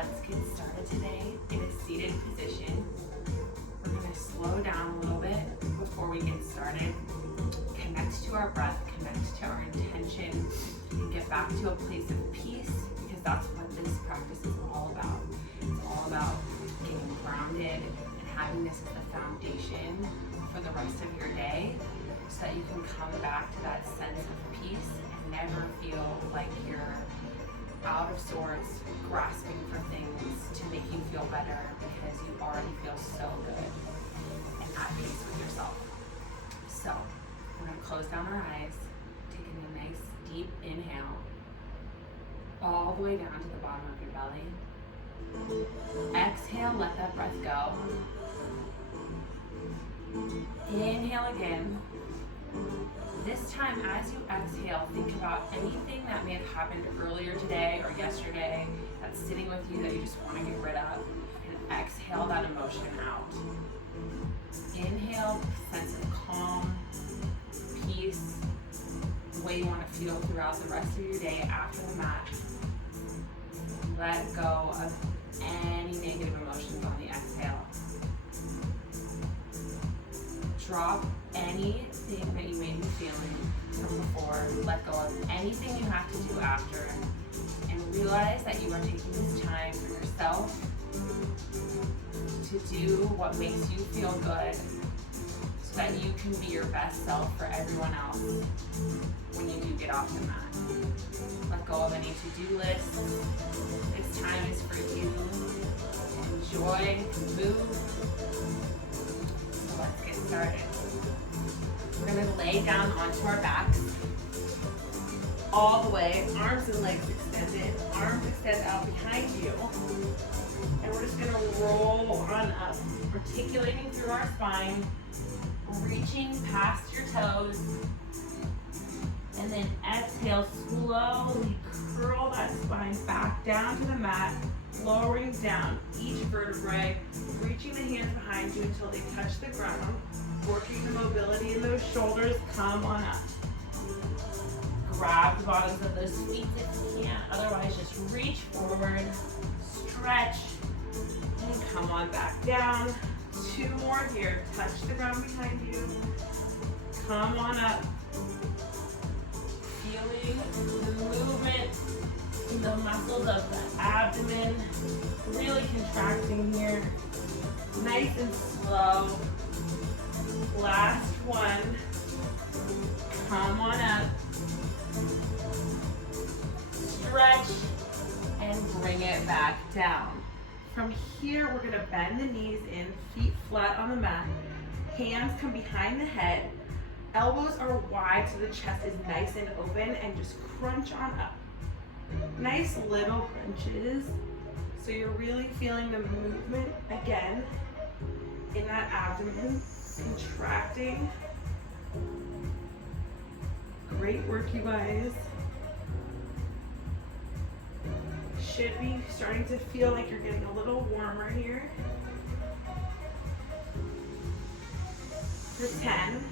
let's get started today in a seated position. We're going to slow down a little bit before we get started. Connect to our breath, connect to our intention, and get back to a place of peace, because that's what this practice is all about. It's all about getting grounded and having this as the foundation for the rest of your day, so that you can come back to that sense of peace and never feel like you're out of sorts, grasping for things to make you feel better, because you already feel so good and at peace with yourself. So we're going to close down our eyes, taking a nice deep inhale all the way down to the bottom of your belly. Exhale, let that breath go. Inhale again. This time, as you exhale, think about anything that may have happened earlier today or yesterday that's sitting with you that you just want to get rid of, and exhale that emotion out. Inhale, sense of calm, peace, the way you want to feel throughout the rest of your day after the mat. Let go of any negative emotions on the exhale. Drop anything that you may be feeling from before. Let go of anything you have to do after, and realize that you are taking this time for yourself to do what makes you feel good, so that you can be your best self for everyone else when you do get off the mat. Let go of any to-do lists. This time is for you. Enjoy, move. So let's get started. We're going to lay down onto our backs all the way, arms and legs extended, arms extend out behind you, and we're just going to roll on up, articulating through our spine, reaching past your toes, and then exhale, slowly curl that spine back down to the mat, lowering down each vertebrae, reaching the hands behind you until they touch the ground, working the mobility in those shoulders. Come on up. Grab the bottoms of those feet if you can, otherwise just reach forward, stretch, and come on back down. Two more here. Touch the ground behind you. Come on up. Feeling the movement in the muscles of the abdomen, really contracting here. Nice and slow. Last one. Come on up. Stretch and bring it back down. From here, we're going to bend the knees in, feet flat on the mat. Hands come behind the head. Elbows are wide so the chest is nice and open, and just crunch on up. Nice little crunches. So you're really feeling the movement again in that abdomen, contracting. Great work, you guys. Should be starting to feel like you're getting a little warmer here. For 10,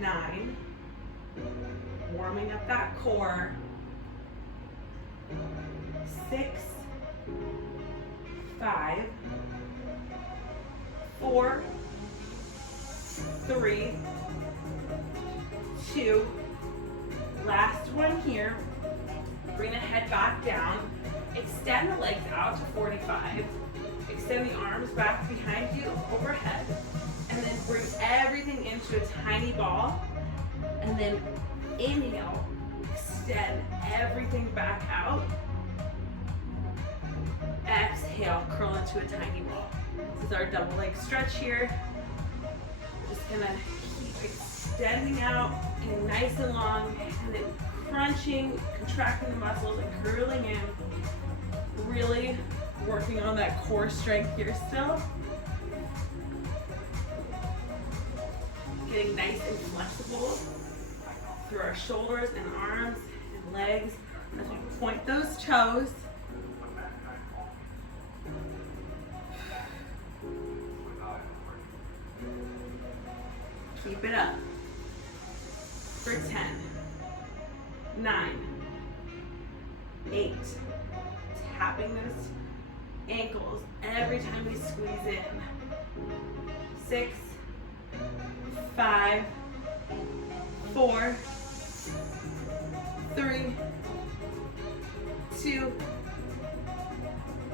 9, warming up that core. 6, 5, 4, 3, 2, last one here. Bring the head back down. Extend the legs out to 45. Extend the arms back behind you, overhead. And then bring everything into a tiny ball. And then inhale, extend everything back out. Exhale, curl into a tiny ball. This is our double leg stretch here. We're just gonna keep extending out, getting nice and long, and then crunching, contracting the muscles and curling in. Really working on that core strength here still. Getting nice and flexible through our shoulders and arms and legs as we point those toes. Keep it up. For 10, 9, 8, tapping those ankles every time we squeeze in. 6, 5, 4, 3, 2.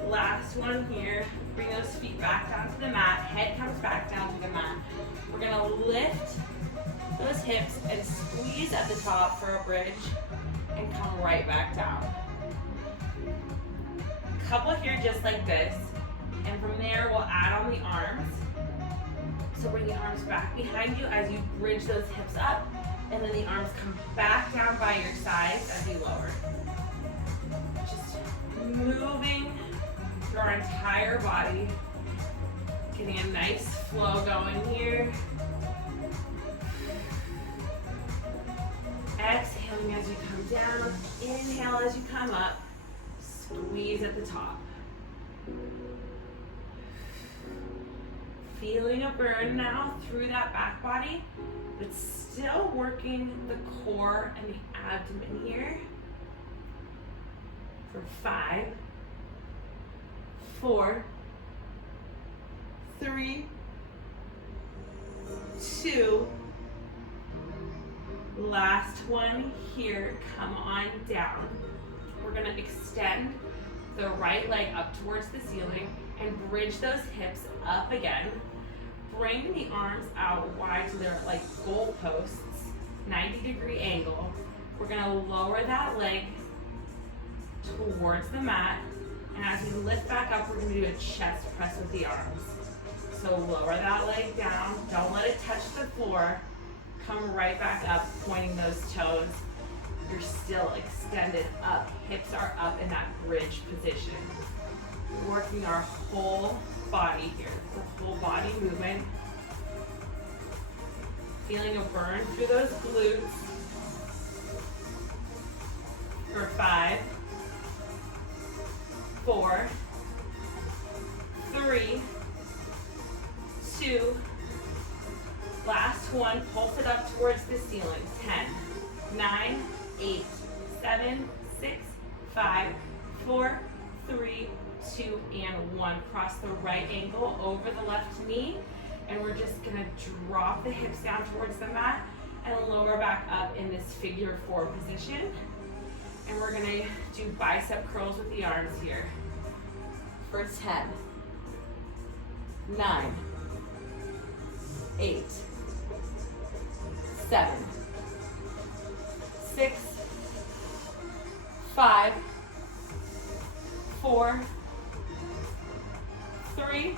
Last one here. Bring those feet back down to the mat. Head comes back down to the mat. We're gonna lift those hips and squeeze at the top for a bridge and come right back down. Couple here just like this. And from there, we'll add on the arms. So bring the arms back behind you as you bridge those hips up. And then the arms come back down by your sides as you lower. Just moving through our entire body. Getting a nice flow going here. Exhaling as you come down. Inhale as you come up. Squeeze at the top. Feeling a burn now through that back body, but still working the core and the abdomen here. For 5, 4, 3, 2. Last one here, come on down. We're gonna extend the right leg up towards the ceiling and bridge those hips up again. Bring the arms out wide so they're like goal posts, 90-degree angle. We're gonna lower that leg towards the mat. And as we lift back up, we're gonna do a chest press with the arms. So lower that leg down, don't let it touch the floor. Come right back up, pointing those toes. You're still extended up, hips are up in that bridge position. Working our whole body here, the whole body movement. Feeling a burn through those glutes. For 5, 4, 3, 2. Last one, pulse it up towards the ceiling. 10, 9, 8, 7, 6, 5, 4, 3, 2, and 1. Cross the right ankle over the left knee, and we're just gonna drop the hips down towards the mat and lower back up in this figure 4 position. And we're gonna do bicep curls with the arms here. For 10, 9, 8, 7, 6, 5, 4, 3,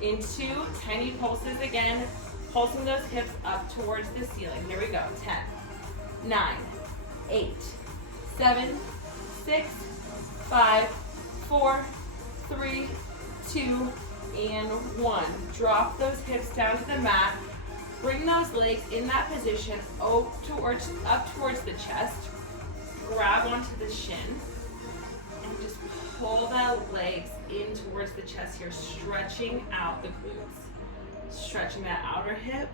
in 2, tiny pulses again, pulsing those hips up towards the ceiling. Here we go, 10, 9, 8, 7, 6, 5, 4, 3, 2, and 1. Drop those hips down to the mat. Bring those legs in that position up towards the chest. Grab onto the shin and just pull the legs in towards the chest here, stretching out the glutes. Stretching that outer hip.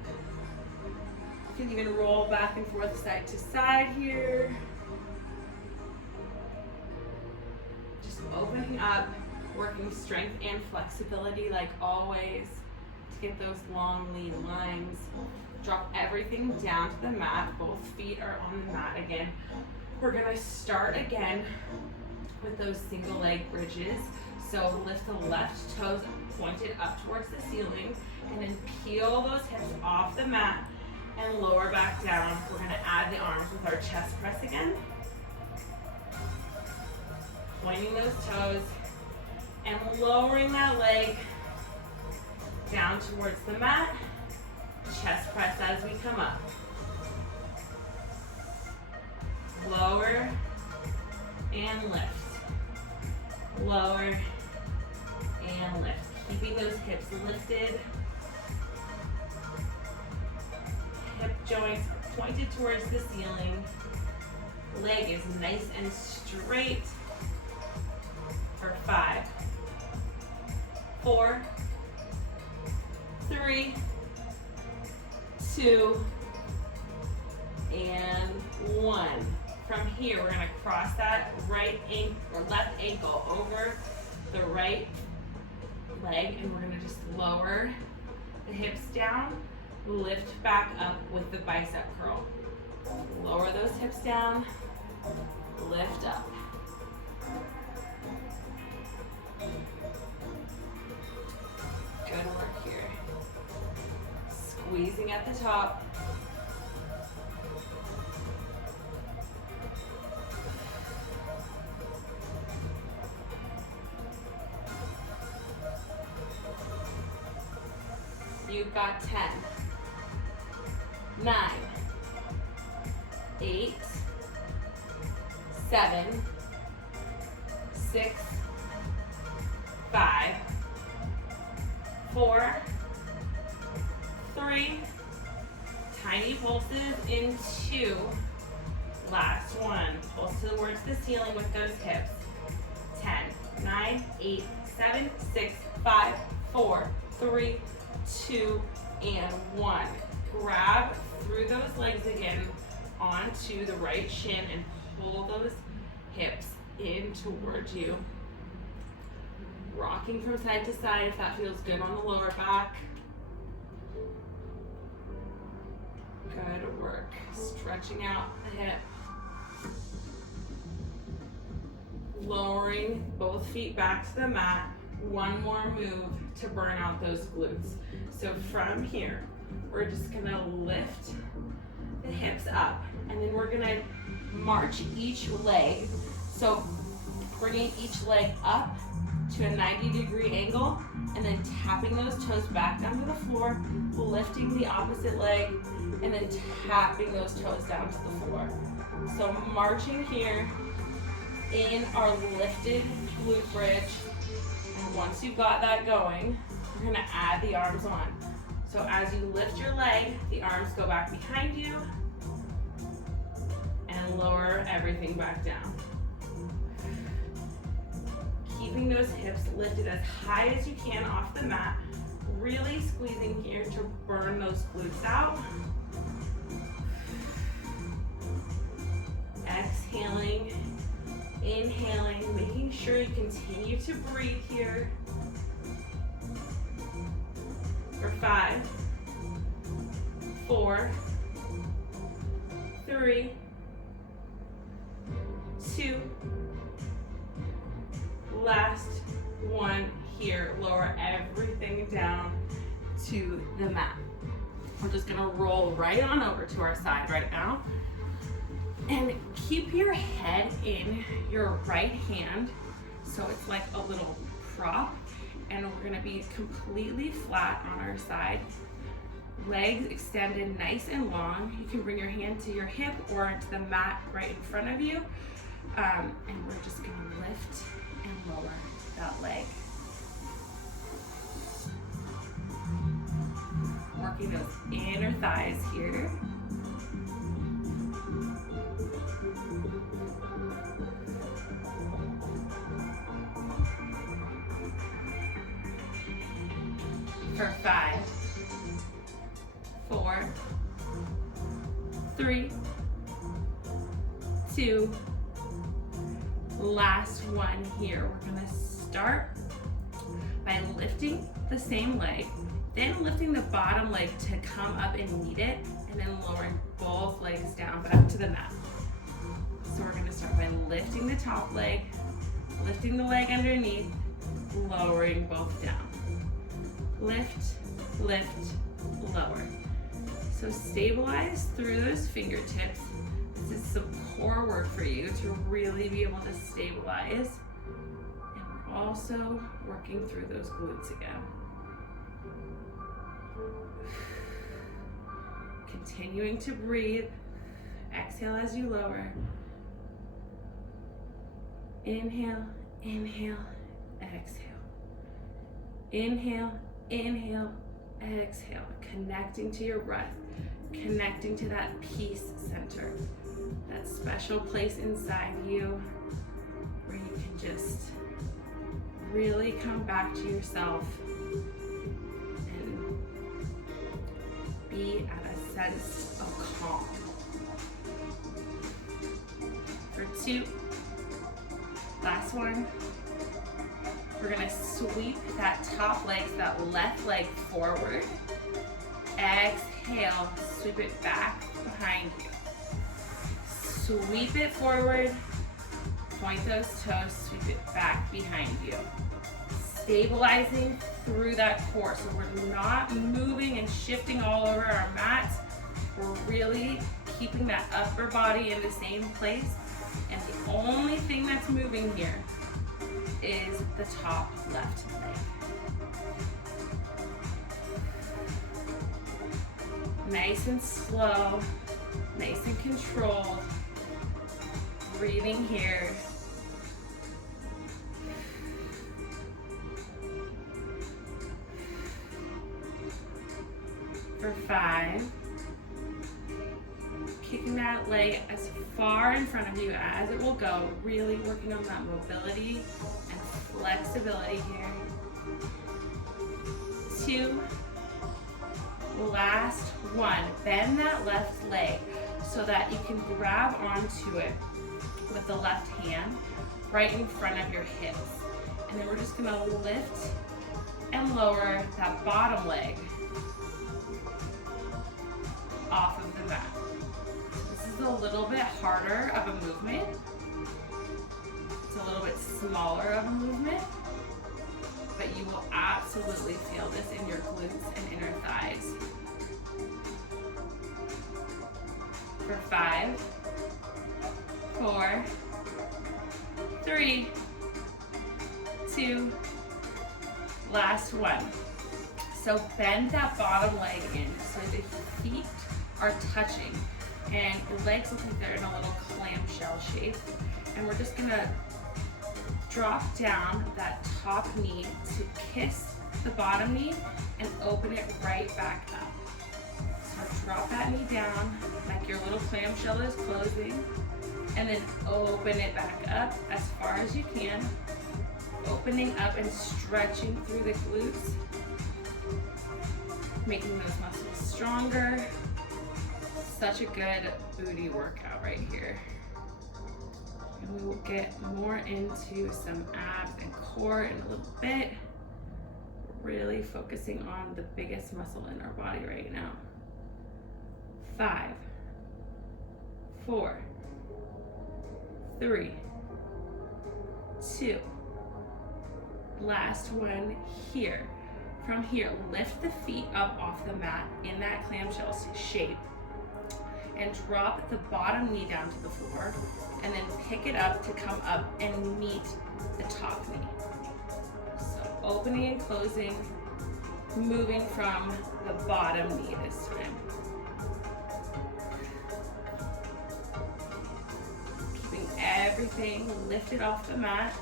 You can even roll back and forth side to side here. Just opening up, working strength and flexibility like always to get those long lead lines. Drop everything down to the mat. Both feet are on the mat again. We're gonna start again with those single leg bridges. So lift the left toes pointed up towards the ceiling and then peel those hips off the mat and lower back down. We're gonna add the arms with our chest press again. Pointing those toes and lowering that leg down towards the mat. Chest press as we come up. Lower and lift. Lower and lift. Keeping those hips lifted. Hip joints pointed towards the ceiling. Leg is nice and straight. For 5, 4, 3, 2, and 1. From here, we're gonna cross that right ankle or left ankle over the right leg, and we're gonna just lower the hips down, lift back up with the bicep curl. Lower those hips down, lift up. Good work here. Squeezing at the top. You've got 10, 9, 8, 7, 6, 5, 4, 3, tiny pulses in 2, last one, pulse towards the ceiling with those hips, 10, 9, 8, 7, 6, 5, 4, 3, 2, and 1. Grab through those legs again onto the right shin and pull those hips in towards you. Rocking from side to side if that feels good on the lower back. Good work. Stretching out the hip. Lowering both feet back to the mat. One more move to burn out those glutes. So from here, we're just gonna lift the hips up, and then we're gonna march each leg. So bringing each leg up to a 90-degree angle, and then tapping those toes back down to the floor, lifting the opposite leg, and then tapping those toes down to the floor. So marching here in our lifted glute bridge. And once you've got that going, we're gonna add the arms on. So as you lift your leg, the arms go back behind you and lower everything back down. Keeping those hips lifted as high as you can off the mat, really squeezing here to burn those glutes out. Exhaling, inhaling, making sure you continue to breathe here. For 5, 4, 3, 2, last one here. Lower everything down to the mat. We're just gonna roll right on over to our side right now. And keep your head in your right hand, so it's like a little prop, and we're gonna be completely flat on our side. Legs extended nice and long. You can bring your hand to your hip or to the mat right in front of you. And we're just gonna lift and lower that leg. Working those inner thighs here. For 5, 4, 3, 2, last one here. We're gonna start by lifting the same leg, then lifting the bottom leg to come up and meet it, and then lowering both legs down back to the mat. So we're gonna start by lifting the top leg, lifting the leg underneath, lowering both down. Lift, lift, lower. So stabilize through those fingertips. This is some core work for you to really be able to stabilize. And we're also working through those glutes again. Continuing to breathe. Exhale as you lower. Inhale, inhale, exhale. Inhale, inhale, exhale. Connecting to your breath, connecting to that peace center, that special place inside you where you can just really come back to yourself and be at a sense of calm. 2. Last one. We're gonna sweep that top leg, so that left leg forward. Exhale, sweep it back behind you. Sweep it forward, point those toes, sweep it back behind you. Stabilizing through that core, so we're not moving and shifting all over our mat. We're really keeping that upper body in the same place, and the only thing that's moving here is the top left leg. Nice and slow, nice and controlled. Breathing here. For 5. Kicking that leg as far in front of you as it will go, really working on that mobility and flexibility here. 2. Last one. Bend that left leg so that you can grab onto it with the left hand right in front of your hips. And then we're just gonna lift and lower that bottom leg off of the mat. This is a little bit harder of a movement. It's a little bit smaller of a movement, but you will absolutely feel this in your glutes and inner thighs. For 5, 4, 3, 2, last one. So bend that bottom leg in so the feet are touching and your legs look like they're in a little clamshell shape. And we're just gonna drop down that top knee to kiss the bottom knee and open it right back up. So drop that knee down like your little clamshell is closing, and then open it back up as far as you can, opening up and stretching through the glutes, making those muscles stronger. Such a good booty workout right here. And we will get more into some abs and core in a little bit. Really focusing on the biggest muscle in our body right now. 5, 4, 3, 2. Last one here. From here, lift the feet up off the mat in that clamshell shape and drop the bottom knee down to the floor, and then pick it up to come up and meet the top knee. So opening and closing, moving from the bottom knee this time. Keeping everything lifted off the mat.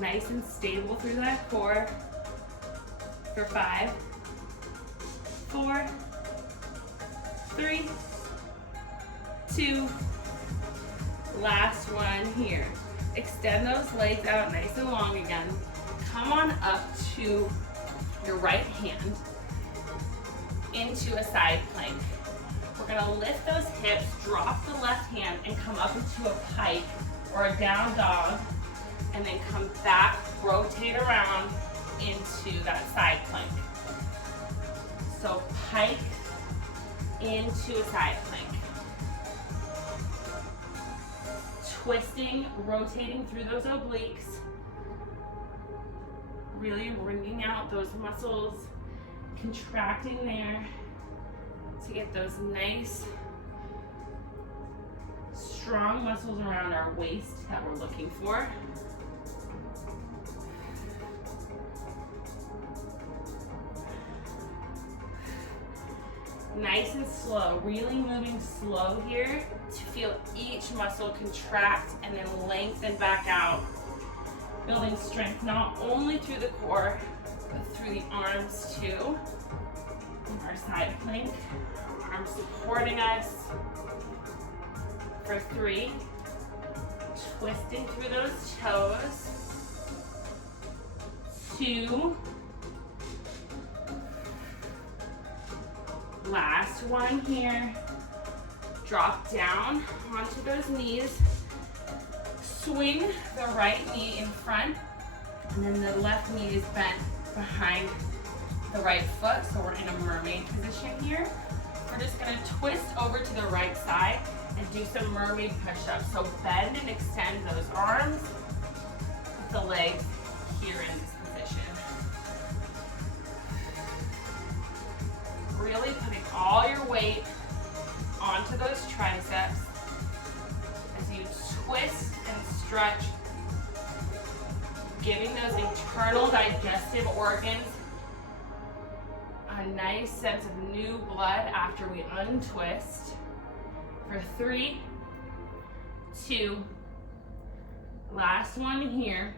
Nice and stable through that core. For 5, 4, 3, 2, last one here. Extend those legs out nice and long again. Come on up to your right hand into a side plank. We're gonna lift those hips, drop the left hand, and come up into a pike or a down dog, and then come back, rotate around into that side plank. So pike into a side plank. Twisting, rotating through those obliques. Really wringing out those muscles, contracting there to get those nice, strong muscles around our waist that we're looking for. Nice and slow, really moving slow here to feel each muscle contract and then lengthen back out. Building strength not only through the core, but through the arms too. Our side plank, arms supporting us. For 3, twisting through those toes. 2, last one here. Drop down onto those knees. Swing the right knee in front, and then the left knee is bent behind the right foot, so we're in a mermaid position here. We're just gonna twist over to the right side and do some mermaid push-ups. So bend and extend those arms with the legs here in this position. Really putting all your weight onto those triceps as you twist and stretch, giving those internal digestive organs a nice sense of new blood after we untwist. For 3, 2, last one here.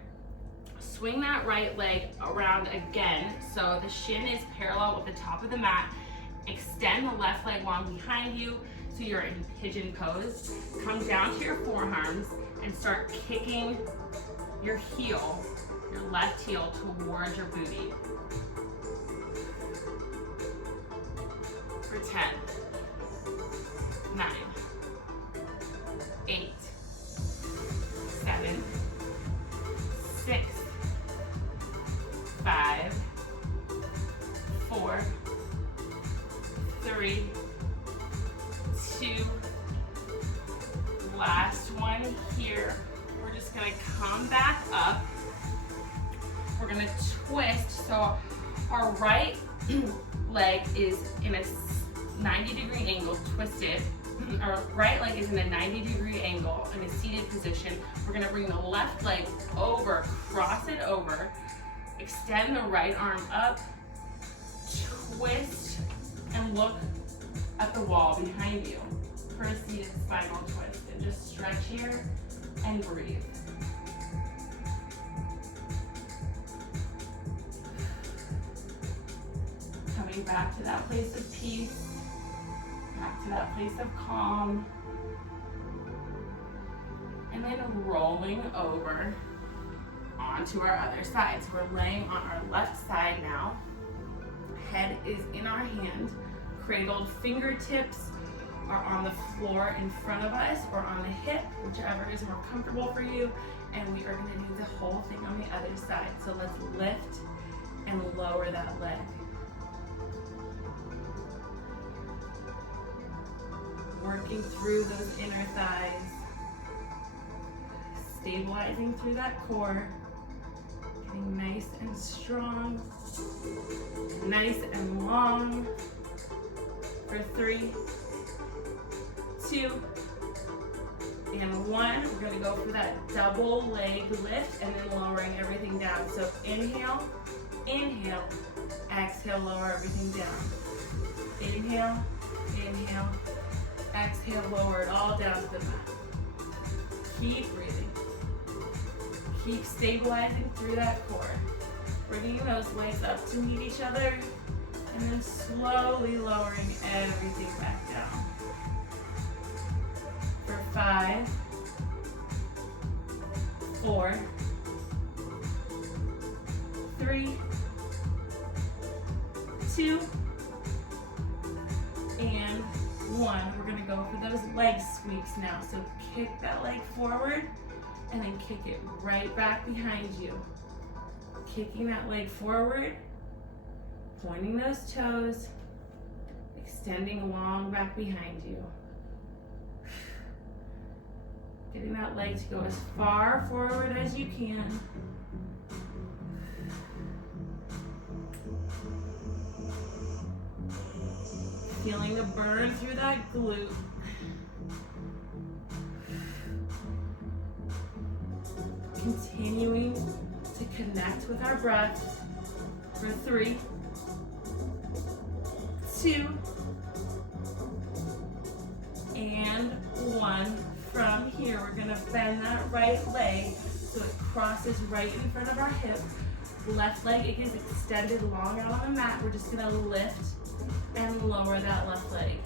Swing that right leg around again so the shin is parallel with the top of the mat. Extend the left leg long behind you so you're in pigeon pose. Come down to your forearms and start kicking your heel, your left heel, towards your booty. For 10, 9, 8, 7, 6, 5, 4, 3, 2, last one here. We're just gonna come back up. We're gonna twist, so our right leg is in a 90-degree angle, twisted. Our right leg is in a 90-degree angle in a seated position. We're gonna bring the left leg over, cross it over, extend the right arm up, twist, and look at the wall behind you for a seated spinal twist. And just stretch here and breathe. Coming back to that place of peace. Back to that place of calm. And then rolling over onto our other side. So we're laying on our left side now. Head is in our hand. Cradled fingertips are on the floor in front of us or on the hip, whichever is more comfortable for you. And we are going to do the whole thing on the other side. So let's lift and lower that leg. Working through those inner thighs, stabilizing through that core, getting nice and strong, nice and long. For 3, 2, and 1. We're gonna go for that double leg lift and then lowering everything down. So inhale, inhale, exhale, lower everything down. Inhale, inhale, exhale, lower it all down to the mat. Keep breathing. Keep stabilizing through that core. Bringing those legs up to meet each other and then slowly lowering everything back down. For 5, 4, 3, 2, and 1. We're gonna go for those leg sweeps now. So kick that leg forward and then kick it right back behind you. Kicking that leg forward, pointing those toes, extending long back behind you. Getting that leg to go as far forward as you can. Feeling the burn through that glute. Continuing to connect with our breath for 3, 2, and 1. From here, we're gonna bend that right leg so it crosses right in front of our hip. Left leg is extended long out on the mat. We're just gonna lift and lower that left leg.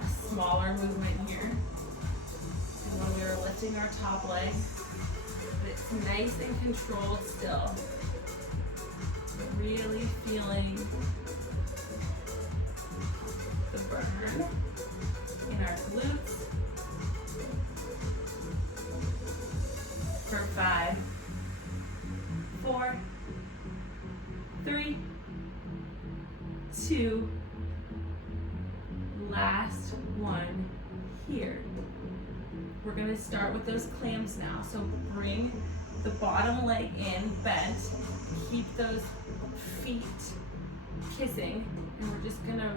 A smaller movement here than when we were lifting our top leg. But it's nice and controlled still. Really feeling the 3, 2, last one here. We're gonna start with those clams now. So bring the bottom leg in, bent. Keep those feet kissing. And we're just gonna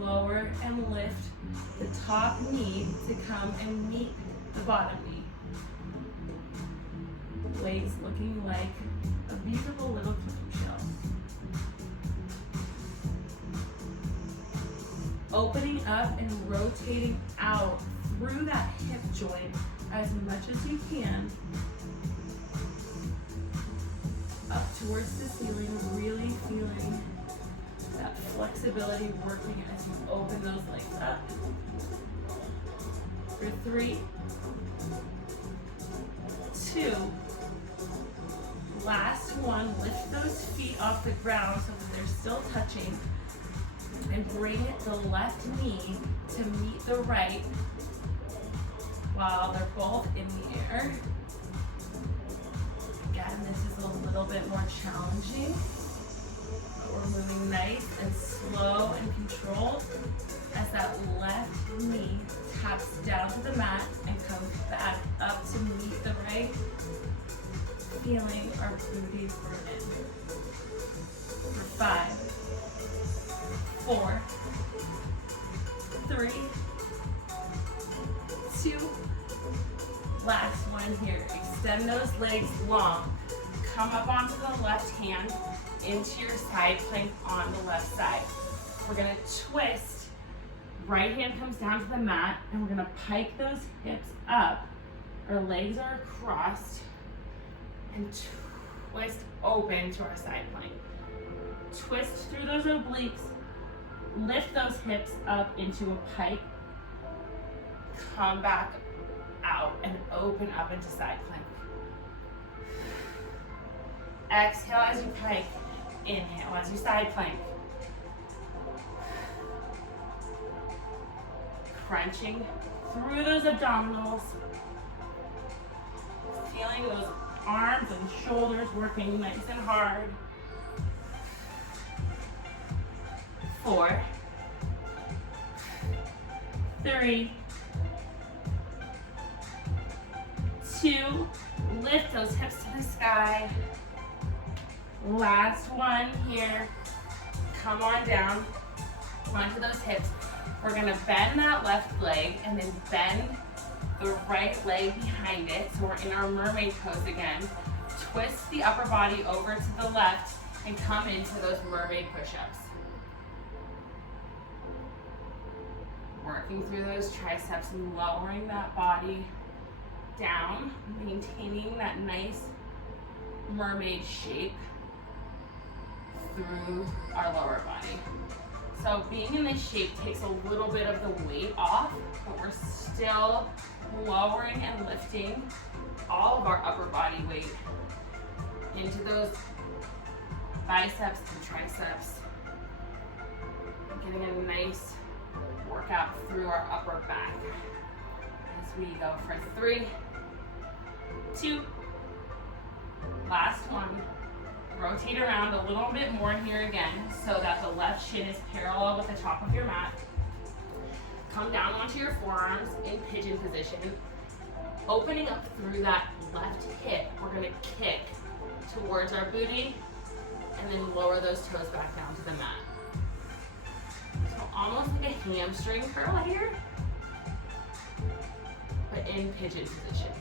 lower and lift the top knee to come and meet the bottom knee. Legs looking like a beautiful little cookie shell. Opening up and rotating out through that hip joint as much as you can. Up towards the ceiling, really feeling that flexibility working as you open those legs up. For 3, 2, last one, lift those feet off the ground so that they're still touching, and bring the left knee to meet the right while they're both in the air. Again, this is a little bit more challenging, but we're moving nice and slow and controlled as that left knee taps down to the mat and comes back up to meet the right, feeling our booty burn in. For 5, 4, 3, 2, last one here. Extend those legs long. Come up onto the left hand into your side plank on the left side. We're gonna twist. Right hand comes down to the mat, and we're gonna pike those hips up. Our legs are crossed, and twist open to our side plank. Twist through those obliques. Lift those hips up into a pike. Come back out and open up into side plank. Exhale as you pike. Inhale as you side plank. Crunching through those abdominals. Feeling those arms and shoulders working nice and hard. 4, 3, 2, lift those hips to the sky. Last one here. Come on down onto those hips. We're gonna bend that left leg and then bend the right leg behind it. So we're in our mermaid pose again. Twist the upper body over to the left and come into those mermaid push-ups. Working through those triceps and lowering that body down, maintaining that nice mermaid shape through our lower body. So being in this shape takes a little bit of the weight off, but we're still lowering and lifting all of our upper body weight into those biceps and triceps. Getting a nice workout through our upper back as we go for 3, 2, last one. Rotate around a little bit more here again so that the left shin is parallel with the top of your mat. Come down onto your forearms in pigeon position. Opening up through that left hip, we're gonna kick towards our booty and then lower those toes back down to the mat. So almost like a hamstring curl here, but in pigeon position.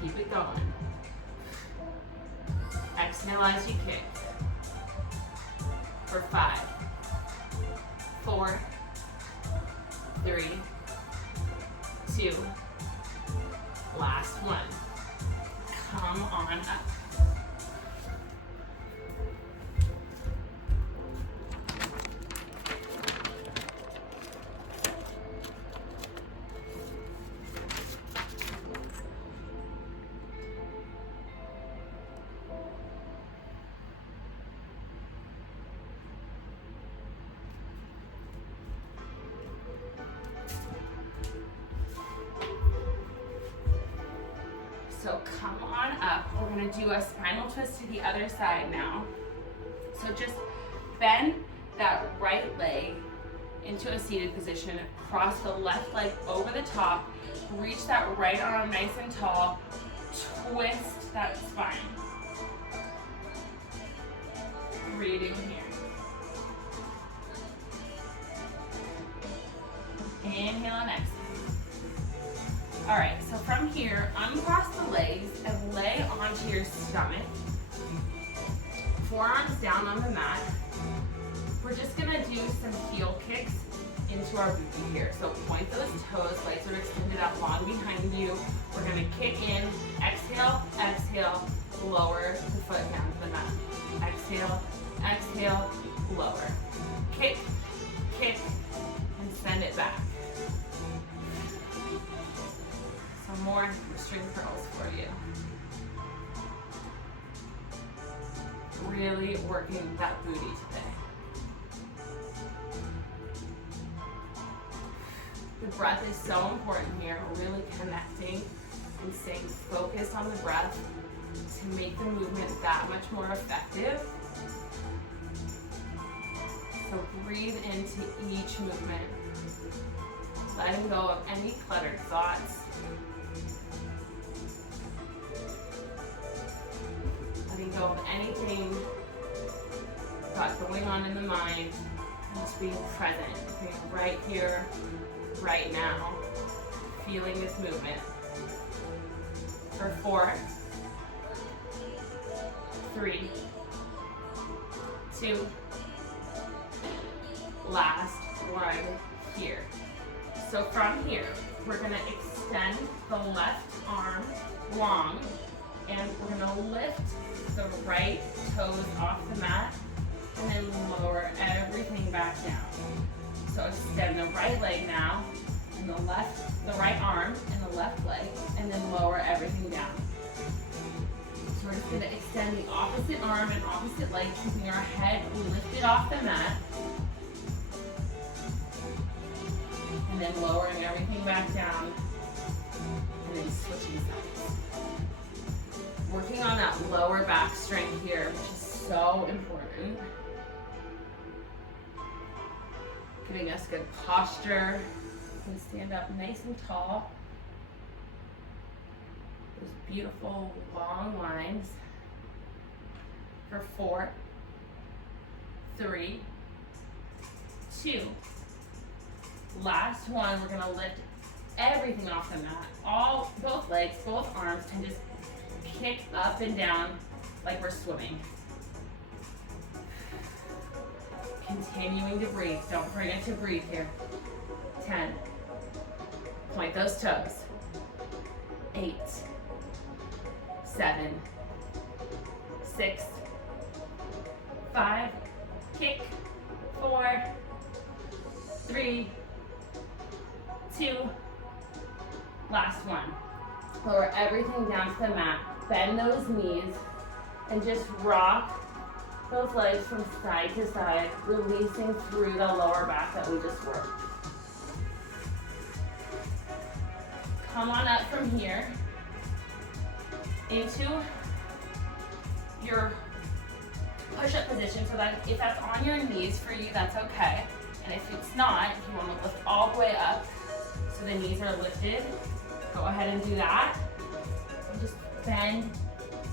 Keep it going. Exhale as you kick. For 5, 4, 3, 2, last one. Come on up. So So come on up. We're gonna do a spinal twist to the other side now. So just bend that right leg into a seated position, cross the left leg over the top, reach that right arm nice and tall, twist that spine. Breathing here. Inhale and exhale. All right, so from here, uncross the legs and lay onto your stomach. Forearms down on the mat. We're just gonna do some heel kicks into our booty here. So point those toes, legs are extended out long behind you. We're gonna kick in, exhale, exhale, lower the foot down to the mat. Exhale, exhale, lower. Kick, kick, and send it back. Some more string curls for you. Really working that booty today. The breath is so important here. We're really connecting and staying focused on the breath to make the movement that much more effective. So breathe into each movement, letting go of any cluttered thoughts. Letting go of anything got going on in the mind, and just being present, being right here, right now, feeling this movement. For 4, 3, 2, last one here. So from here, we're gonna extend the left arm long, and we're gonna lift the right toes off the mat, and then lower everything back down. So extend the right leg now, and the right arm and the left leg, and then lower everything down. So we're just gonna extend the opposite arm and opposite leg, keeping our head lifted off the mat, and then lowering everything back down, and then switching sides. Working on that lower back strength here, which is so important. Giving us good posture. You can stand up nice and tall. Those beautiful long lines. For 4, 3, 2. Last one, we're gonna lift everything off the mat. Both legs, both arms, and just kick up and down like we're swimming. Continuing to breathe. Don't forget to breathe here. 10. Point those toes. 8, 7, 6, 5, kick, 4, 3, 2, last one. Lower everything down to the mat. Bend those knees and just rock those legs from side to side, releasing through the lower back that we just worked. Come on up from here into your push-up position, so that if that's on your knees for you, that's okay. And if it's not, if you want to lift all the way up so the knees are lifted, go ahead and do that. And just bend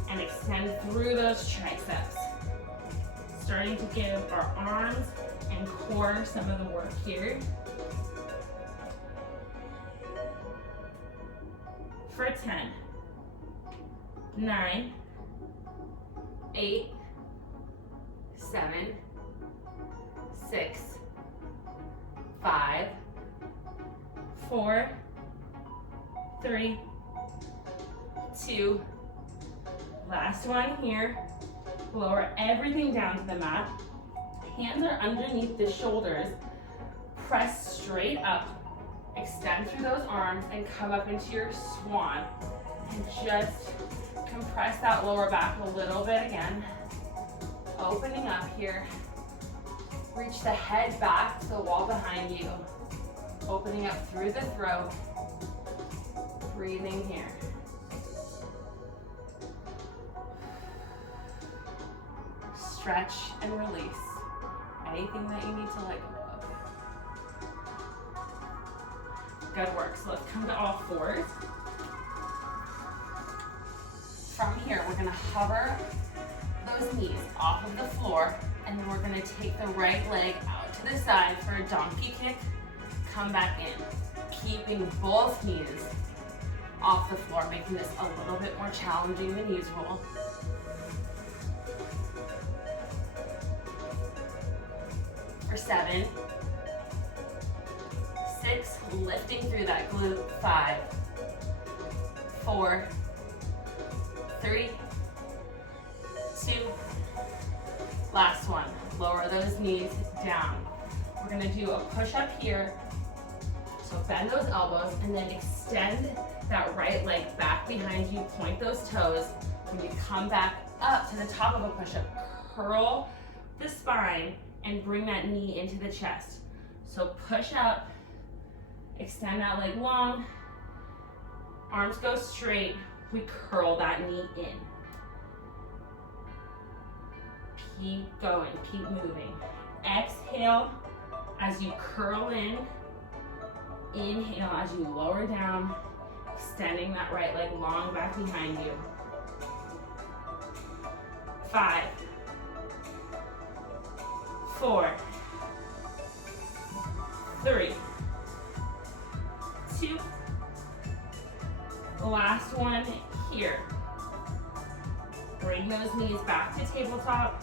and extend through those triceps. Starting to give our arms and core some of the work here. For 10, 9, 8, 7, 6, 5, 4, 3, 2, last one here. Lower everything down to the mat. Hands are underneath the shoulders. Press straight up. Extend through those arms and come up into your swan. And just compress that lower back a little bit again. Opening up here. Reach the head back to the wall behind you. Opening up through the throat. Breathing here. stretch and release anything that you need to let go of. Good work. So let's come to all fours. From here, we're gonna hover those knees off of the floor, and then we're gonna take the right leg out to the side for a donkey kick. Come back in, keeping both knees off the floor, making this a little bit more challenging than usual. For 7, 6, lifting through that glute. 5, 4, 3, 2, last one. Lower those knees down. We're gonna do a push-up here. So bend those elbows and then extend that right leg back behind you, point those toes. When you come back up to the top of a push-up, curl the spine and bring that knee into the chest. So push up, extend that leg long, arms go straight, we curl that knee in. Keep going, keep moving. Exhale as you curl in. Inhale as you lower down, extending that right leg long back behind you. 5, 4, 3, 2, last one here. Bring those knees back to tabletop.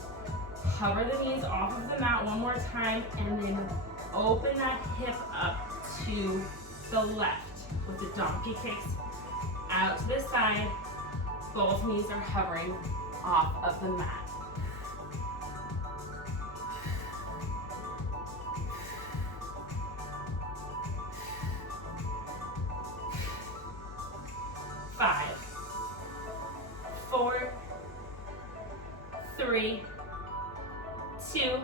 Hover the knees off of the mat one more time, and then open that hip up to the left with the donkey kicks out to the side. Both knees are hovering off of the mat. 5, 4, 3, 2,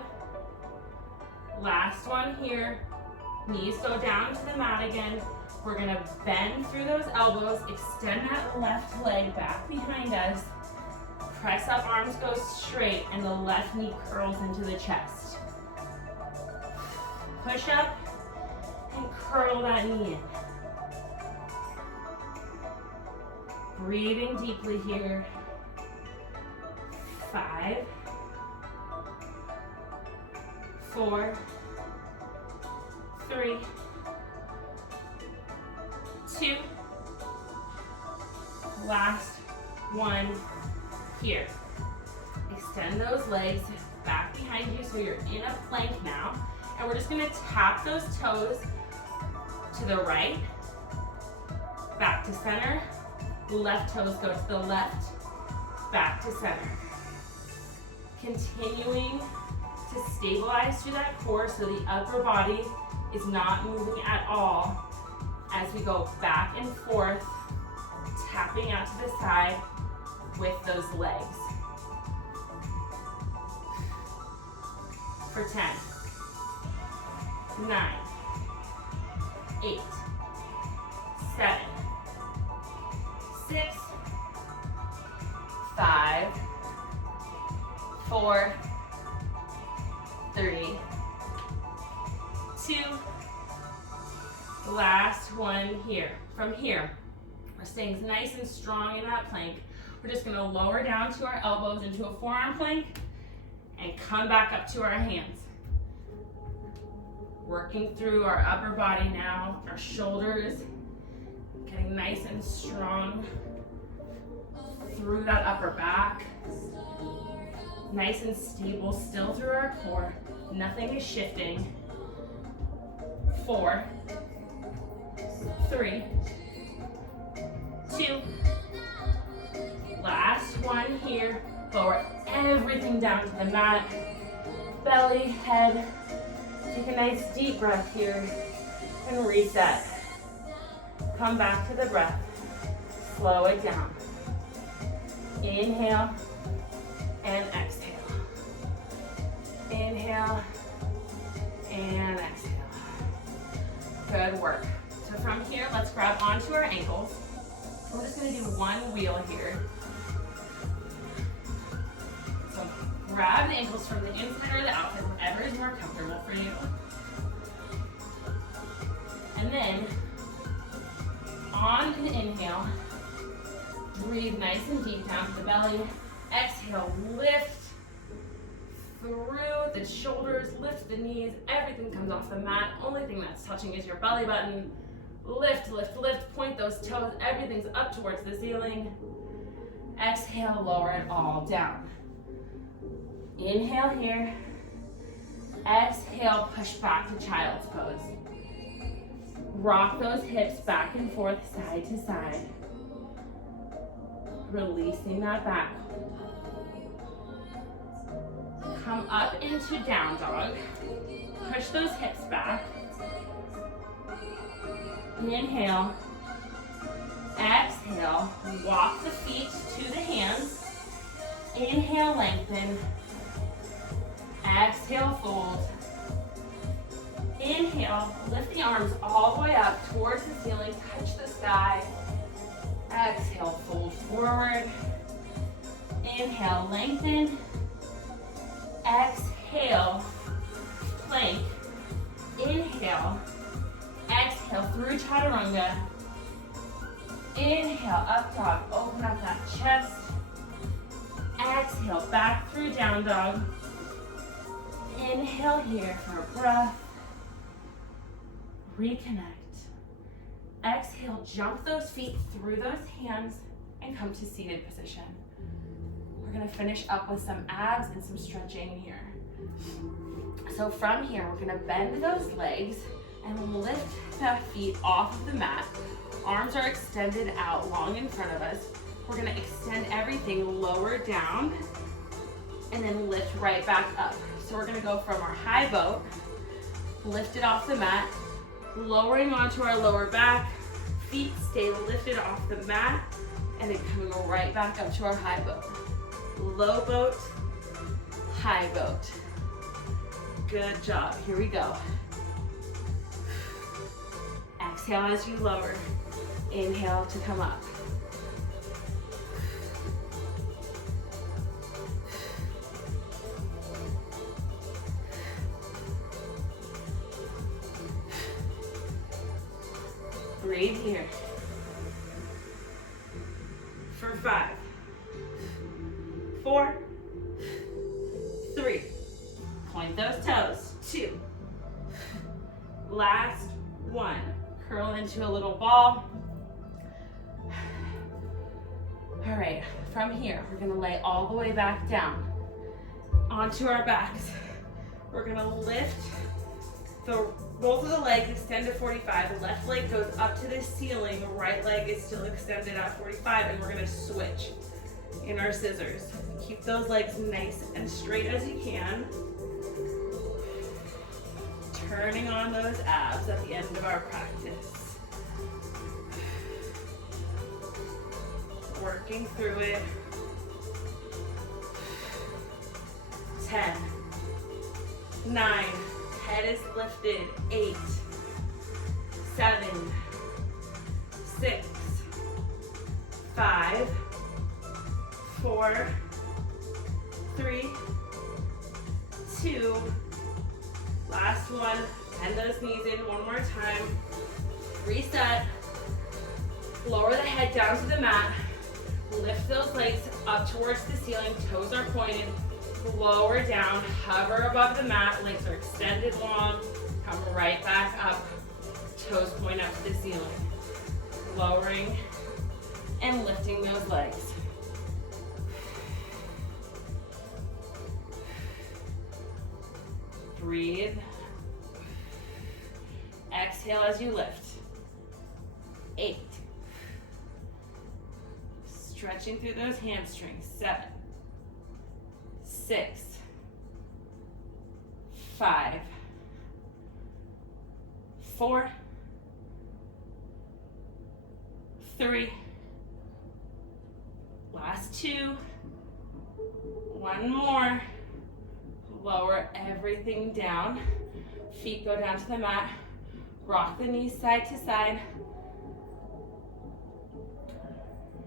last one here. Knees go down to the mat again. We're gonna bend through those elbows, extend that left leg back behind us, press up, arms go straight, and the left knee curls into the chest. Push up and curl that knee in. Breathing deeply here. 5, 4, 3, 2, last one here. Extend those legs back behind you so you're in a plank now. And we're just gonna tap those toes to the right, back to center. Left toes go to the left, back to center. Continuing to stabilize through that core so the upper body is not moving at all as we go back and forth, tapping out to the side with those legs. For 10, 9, 8, 7, 6, 5, 4, 3, 2, last one here. From here, we're staying nice and strong in that plank. We're just gonna lower down to our elbows into a forearm plank and come back up to our hands. Working through our upper body now, our shoulders, getting nice and strong through that upper back. Nice and stable, still through our core. Nothing is shifting. 4, 3, 2, last one here. Lower everything down to the mat. Belly, head. Take a nice deep breath here and reset. Come back to the breath. Slow it down. Inhale and exhale. Inhale and exhale. Good work. So from here, let's grab onto our ankles. We're just gonna do one wheel here. So grab the ankles from the inside or the outside, whatever is more comfortable for you. And then, on an inhale, breathe nice and deep down to the belly. Exhale, lift through the shoulders, lift the knees, everything comes off the mat. Only thing that's touching is your belly button. Lift, lift, lift, point those toes, everything's up towards the ceiling. Exhale, lower it all down. Inhale here. Exhale, push back to child's pose. Rock those hips back and forth, side to side. Releasing that back. Come up into down dog. Push those hips back. Inhale. Exhale. Walk the feet to the hands. Inhale, lengthen. Exhale, fold. Inhale, lift the arms all the way up towards the ceiling, touch the sky. Exhale, fold forward. Inhale, lengthen. Exhale, plank. Inhale, exhale through chaturanga. Inhale, up dog, open up that chest. Exhale, back through down dog. Inhale here for a breath. Reconnect. Exhale, jump those feet through those hands and come to seated position. We're gonna finish up with some abs and some stretching here. So from here, we're gonna bend those legs and lift the feet off of the mat. Arms are extended out long in front of us. We're gonna extend everything lower down and then lift right back up. So we're gonna go from our high boat, lift it off the mat, lowering onto our lower back, feet stay lifted off the mat, and then coming right back up to our high boat. Low boat, high boat. Good job, here we go. Exhale as you lower. Inhale to come up. Breathe here. For 5, 4, 3. Point those toes. 2. Last 1. Curl into a little ball. All right, from here, we're gonna lay all the way back down onto our backs. We're gonna lift both of the legs, extend to 45. The left leg goes up to the ceiling. The right leg is still extended at 45, and we're gonna switch in our scissors. Keep those legs nice and straight as you can. Turning on those abs at the end of our practice. Working through it. 10, 9, head is lifted. 8, 7, 6, 5, 4, 3, 2, last one. Bend those knees in one more time. Reset. Lower the head down to the mat. Lift those legs up towards the ceiling. Toes are pointed. Lower down. Hover above the mat. Legs are extended long. Come right back up. Toes point up to the ceiling. Lowering and lifting those legs. Breathe. Exhale as you lift. 8. Stretching through those hamstrings. 7, 6, 5, 4, 3, last 2, one more. Lower everything down. Feet go down to the mat. Rock the knees side to side.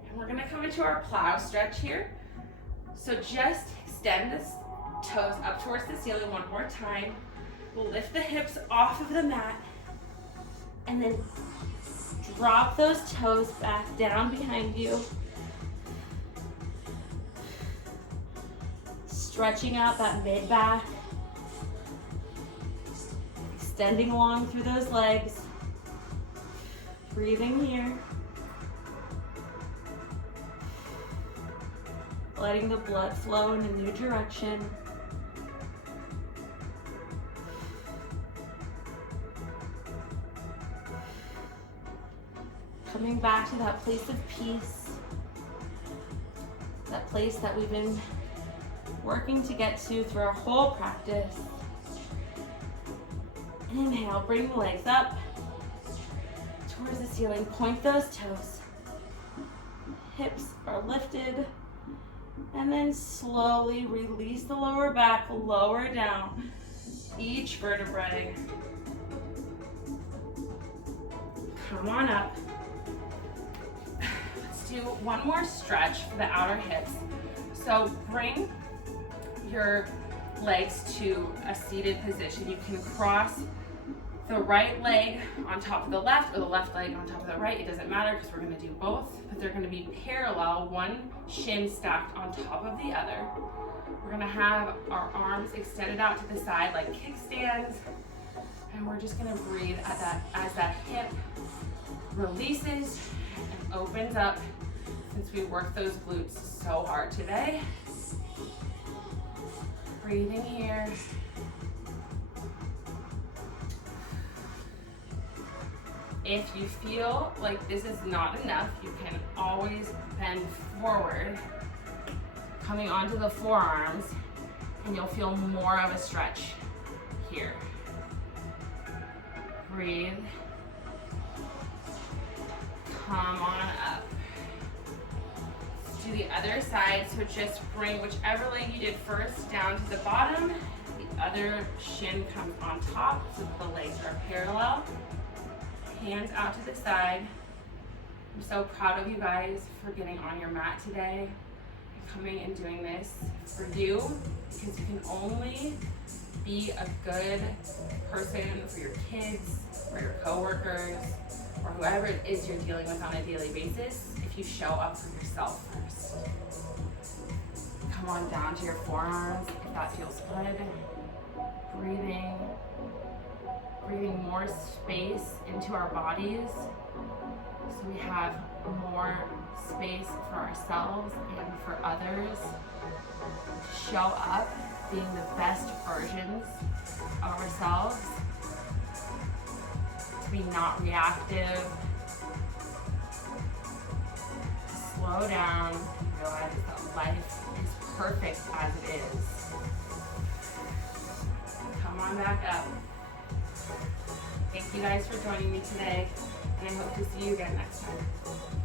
And we're gonna come into our plow stretch here. So just extend Toes up towards the ceiling one more time. Lift the hips off of the mat. And then drop those toes back down behind you. Stretching out that mid back. Extending along through those legs. Breathing here. Letting the blood flow in a new direction. Coming back to that place of peace. That place that we've been working to get to through our whole practice. Inhale, bring the legs up towards the ceiling. Point those toes. Hips are lifted. And then slowly release the lower back, lower down each vertebrae. Come on up. Let's do one more stretch for the outer hips. So bring your legs to a seated position. You can cross the right leg on top of the left or the left leg on top of the right. It doesn't matter because we're going to do both, but they're going to be parallel, one shin stacked on top of the other. We're going to have our arms extended out to the side like kickstands, and we're just going to breathe at that as that hip releases and opens up, since we worked those glutes so hard today. Breathing here. If you feel like this is not enough, you can always bend forward, coming onto the forearms, and you'll feel more of a stretch here. Breathe. Come on up. Let's do the other side, so just bring whichever leg you did first down to the bottom. The other shin comes on top, so the legs are parallel. Hands out to the side. I'm so proud of you guys for getting on your mat today and coming and doing this for you, because you can only be a good person for your kids, or your coworkers, or whoever it is you're dealing with on a daily basis if you show up for yourself first. Come on down to your forearms if that feels good. Breathing more space into our bodies, so we have more space for ourselves and for others to show up being the best versions of ourselves, to be not reactive, to slow down and realize that life is perfect as it is. Come on back up. Thank you guys for joining me today, and I hope to see you again next time.